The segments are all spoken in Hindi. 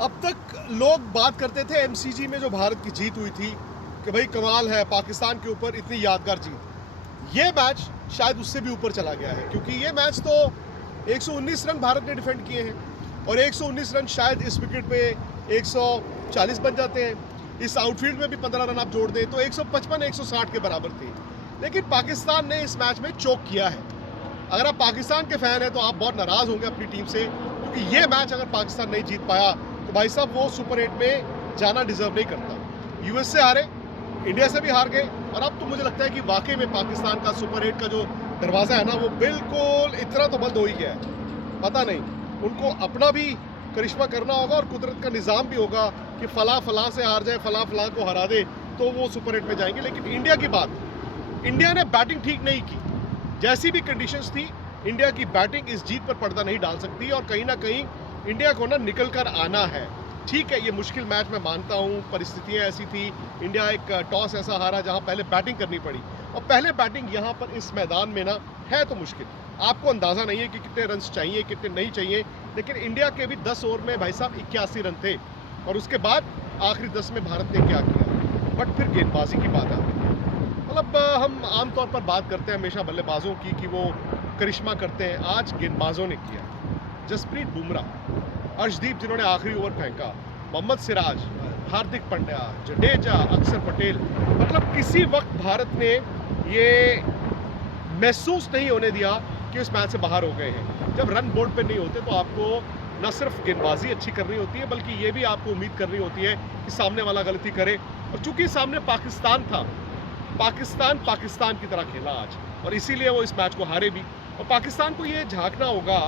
अब तक लोग बात करते थे एमसीजी में जो भारत की जीत हुई थी कि भाई कमाल है पाकिस्तान के ऊपर इतनी यादगार जीत। ये मैच शायद उससे भी ऊपर चला गया है क्योंकि ये मैच तो 119 रन भारत ने डिफेंड किए हैं और 119 रन शायद इस विकेट पे 140 बन जाते हैं। इस आउटफील्ड में भी 15 रन आप जोड़ दें तो 155 160 के बराबर थे। लेकिन पाकिस्तान ने इस मैच में चोक किया है। अगर आप पाकिस्तान के फैन हैं तो आप बहुत नाराज़ होंगे अपनी टीम से क्योंकि ये मैच अगर पाकिस्तान नहीं जीत पाया तो भाई साहब वो सुपर 8 में जाना डिजर्व नहीं करता। यूएस से हारे, इंडिया से भी हार गए और अब तो मुझे लगता है कि वाकई में पाकिस्तान का सुपर 8 का जो दरवाज़ा है ना वो बिल्कुल इतना तो बंद हो ही गया है। पता नहीं उनको अपना भी करिश्मा करना होगा और कुदरत का निज़ाम भी होगा कि फला से हार जाए, फला को हरा दे तो वो सुपर 8 में जाएंगे। लेकिन इंडिया की बात, इंडिया ने बैटिंग ठीक नहीं की। जैसी भी कंडीशंस थी इंडिया की बैटिंग इस जीत पर पर्दा नहीं डाल सकती और कहीं ना कहीं इंडिया को ना निकल कर आना है। ठीक है, ये मुश्किल मैच मैं मानता हूँ, परिस्थितियाँ ऐसी थी, इंडिया एक टॉस ऐसा हारा जहाँ पहले बैटिंग करनी पड़ी और पहले बैटिंग यहाँ पर इस मैदान में ना है तो मुश्किल। आपको अंदाज़ा नहीं है कि कितने रन चाहिए कितने नहीं चाहिए, लेकिन इंडिया के भी 10 ओवर में भाई साहब 81 रन थे और उसके बाद आखिरी 10 में भारत ने क्या किया। बट फिर गेंदबाजी की बात आ गई। मतलब हम आमतौर पर बात करते हैं हमेशा बल्लेबाजों की कि वो करिश्मा करते हैं, आज गेंदबाजों ने किया। जसप्रीत बुमराह, अर्शदीप जिन्होंने आखिरी ओवर फेंका, मोहम्मद सिराज, हार्दिक पांड्या, जडेजा, अक्षर पटेल, मतलब किसी वक्त भारत ने ये महसूस नहीं होने दिया कि इस मैच से बाहर हो गए हैं। जब रन बोर्ड पे नहीं होते तो आपको न सिर्फ गेंदबाजी अच्छी करनी होती है बल्कि ये भी आपको उम्मीद करनी होती है कि सामने वाला गलती करे। और चूंकि सामने पाकिस्तान था, पाकिस्तान की तरह खेला आज और इसीलिए वो इस मैच को हारे भी। और पाकिस्तान को ये झांकना होगा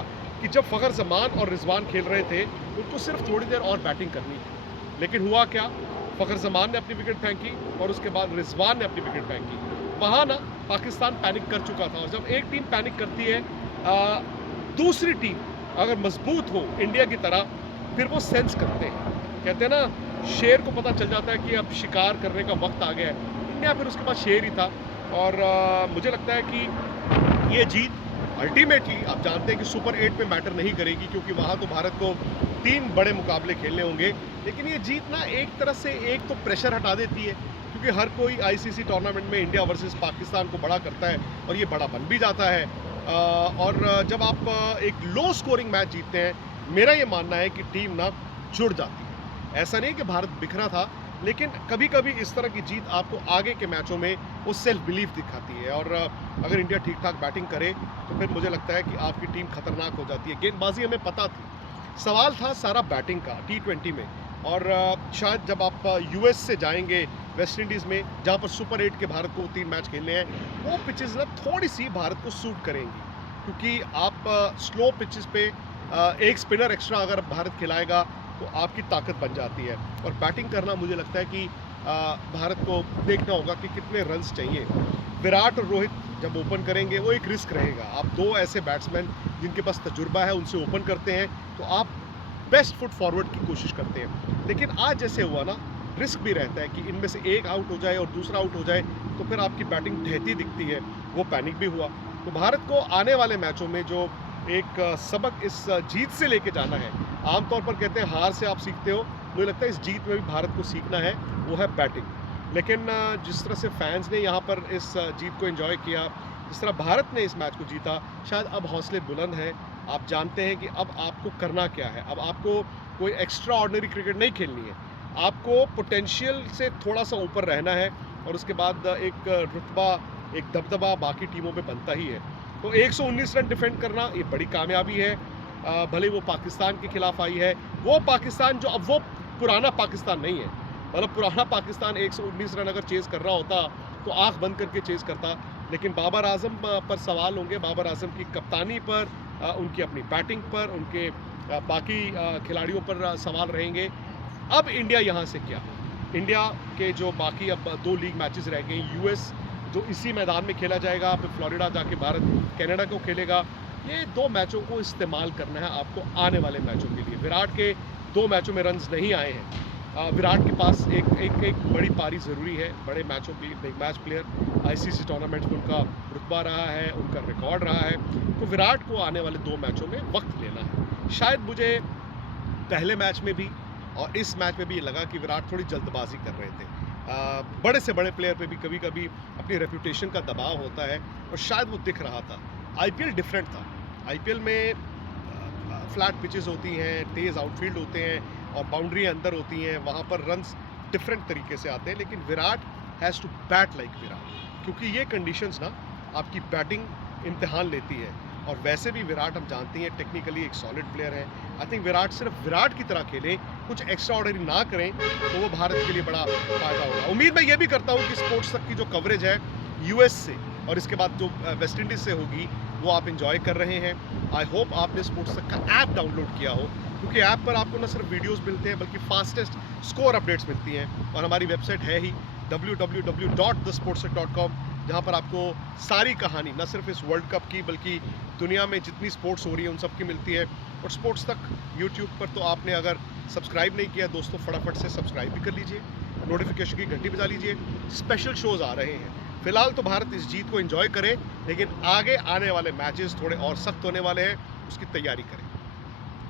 कि जब फ़खर जमान और रिजवान खेल रहे थे उनको सिर्फ थोड़ी देर और बैटिंग करनी थी। लेकिन हुआ क्या, फ़खर जमान ने अपनी विकेट फेंकी और उसके बाद रिजवान ने अपनी विकेट फेंकी। वहाँ ना पाकिस्तान पैनिक कर चुका था और जब एक टीम पैनिक करती है, दूसरी टीम अगर मजबूत हो इंडिया की तरह, फिर वो सेंस करते हैं। कहते हैं ना, शेर को पता चल जाता है कि अब शिकार करने का वक्त आ गया है। इंडिया फिर उसके बाद शेर ही था और मुझे लगता है कि ये जीत अल्टीमेटली आप जानते हैं कि सुपर 8 में मैटर नहीं करेगी क्योंकि वहाँ तो भारत को 3 बड़े मुकाबले खेलने होंगे। लेकिन ये जीत ना एक तरह से एक तो प्रेशर हटा देती है क्योंकि हर कोई आईसीसी टूर्नामेंट में इंडिया वर्सेस पाकिस्तान को बड़ा करता है और ये बड़ा बन भी जाता है। और जब आप एक लो स्कोरिंग मैच जीतते हैं, मेरा ये मानना है कि टीम ना जुड़ जाती है। ऐसा नहीं कि भारत बिखरा था, लेकिन कभी कभी इस तरह की जीत आपको आगे के मैचों में वो सेल्फ बिलीफ दिखाती है और अगर इंडिया ठीक ठाक बैटिंग करे तो फिर मुझे लगता है कि आपकी टीम खतरनाक हो जाती है। गेंदबाजी हमें पता थी, सवाल था सारा बैटिंग का T20 में। और शायद जब आप यूएस से जाएंगे वेस्ट इंडीज़ में जहाँ पर सुपर 8 के भारत को 3 मैच खेलने हैं, वो पिचेस ना थोड़ी सी भारत को सूट करेंगी क्योंकि आप स्लो पिचेस पे एक स्पिनर एक्स्ट्रा अगर भारत खिलाएगा तो आपकी ताकत बन जाती है। और बैटिंग करना मुझे लगता है कि भारत को देखना होगा कि कितने रन्स चाहिए। विराट और रोहित जब ओपन करेंगे वो एक रिस्क रहेगा। आप 2 ऐसे बैट्समैन जिनके पास तजुर्बा है उनसे ओपन करते हैं तो आप बेस्ट फुट फॉरवर्ड की कोशिश करते हैं। लेकिन आज जैसे हुआ ना, रिस्क भी रहता है कि इनमें से एक आउट हो जाए और दूसरा आउट हो जाए तो फिर आपकी बैटिंग ढहती दिखती है। वो पैनिक भी हुआ। तो भारत को आने वाले मैचों में जो एक सबक इस जीत से लेके जाना है, आमतौर पर कहते हैं हार से आप सीखते हो, मुझे लगता है इस जीत में भी भारत को सीखना है, वो है बैटिंग। लेकिन जिस तरह से फैंस ने यहाँ पर इस जीत को एंजॉय किया, जिस तरह भारत ने इस मैच को जीता, शायद अब हौसले बुलंद हैं। आप जानते हैं कि अब आपको करना क्या है। अब आपको कोई एक्स्ट्रा ऑर्डिनरी क्रिकेट नहीं खेलनी है, आपको पोटेंशियल से थोड़ा सा ऊपर रहना है और उसके बाद एक रुतबा, एक दबदबा बाकी टीमों पे बनता ही है। तो 119 रन डिफेंड करना ये बड़ी कामयाबी है। भले वो पाकिस्तान के खिलाफ आई है, वो पाकिस्तान जो अब वो पुराना पाकिस्तान नहीं है। मतलब पुराना पाकिस्तान 119 रन अगर चेज़ कर रहा होता तो आंख बंद करके चेज़ करता। लेकिन बाबर आजम पर सवाल होंगे, बाबर आजम की कप्तानी पर, उनकी अपनी बैटिंग पर, उनके बाकी खिलाड़ियों पर सवाल रहेंगे। अब इंडिया यहाँ से क्या, इंडिया के जो बाकी अब 2 लीग मैचेस रह गए, यूएस जो इसी मैदान में खेला जाएगा, फिर फ्लोरिडा जाके भारत कनाडा को खेलेगा। ये 2 मैचों को इस्तेमाल करना है आपको आने वाले मैचों के लिए। विराट के 2 मैचों में रन्स नहीं आए हैं। विराट के पास एक बड़ी पारी ज़रूरी है, बड़े मैचों के लिए big match player, ICC tournaments में उनका रुतबा रहा है, उनका रिकॉर्ड रहा है। तो विराट को आने वाले 2 मैचों में वक्त लेना है। शायद मुझे पहले मैच में भी और इस मैच में भी ये लगा कि विराट थोड़ी जल्दबाजी कर रहे थे। बड़े से बड़े प्लेयर पे भी कभी-कभी अपनी रेपुटेशन का दबाव होता है और शायद वो दिख रहा था। आईपीएल डिफरेंट था। आईपीएल में फ्लैट पिचेस होती हैं, तेज़ आउटफील्ड होते हैं और बाउंड्री अंदर होती हैं, वहाँ पर रन्स डिफरेंट तरीके से आते हैं। लेकिन Virat has to bat like Virat, क्योंकि ये कंडीशंस ना आपकी बैटिंग इम्तिहान लेती है। और वैसे भी विराट हम जानते हैं टेक्निकली एक सॉलिड प्लेयर है। आई थिंक विराट सिर्फ विराट की तरह खेलें, कुछ एक्स्ट्रा ऑर्डिनरी ना करें, तो वो भारत के लिए बड़ा फ़ायदा होगा। उम्मीद मैं ये भी करता हूँ कि स्पोर्ट्स तक की जो कवरेज है यूएस से और इसके बाद जो वेस्ट इंडीज़ से होगी, वो आप इंजॉय कर रहे हैं। आई होप आपने स्पोर्ट्स तक का ऐप डाउनलोड किया हो, क्योंकि ऐप पर आपको न सिर्फ वीडियोस मिलते हैं बल्कि फास्टेस्ट स्कोर अपडेट्स मिलती हैं। और हमारी वेबसाइट है ही www.thesportstech.com, जहाँ पर आपको सारी कहानी न सिर्फ इस वर्ल्ड कप की बल्कि दुनिया में जितनी स्पोर्ट्स हो रही है उन सब की मिलती है। और स्पोर्ट्स तक यूट्यूब पर तो आपने अगर सब्सक्राइब नहीं किया दोस्तों, फटाफट से सब्सक्राइब भी कर लीजिए, नोटिफिकेशन की घंटी बजा लीजिए। स्पेशल शोज़ आ रहे हैं। फिलहाल तो भारत इस जीत को एंजॉय करे, लेकिन आगे आने वाले मैचेस थोड़े और सख्त होने वाले हैं, उसकी तैयारी करें।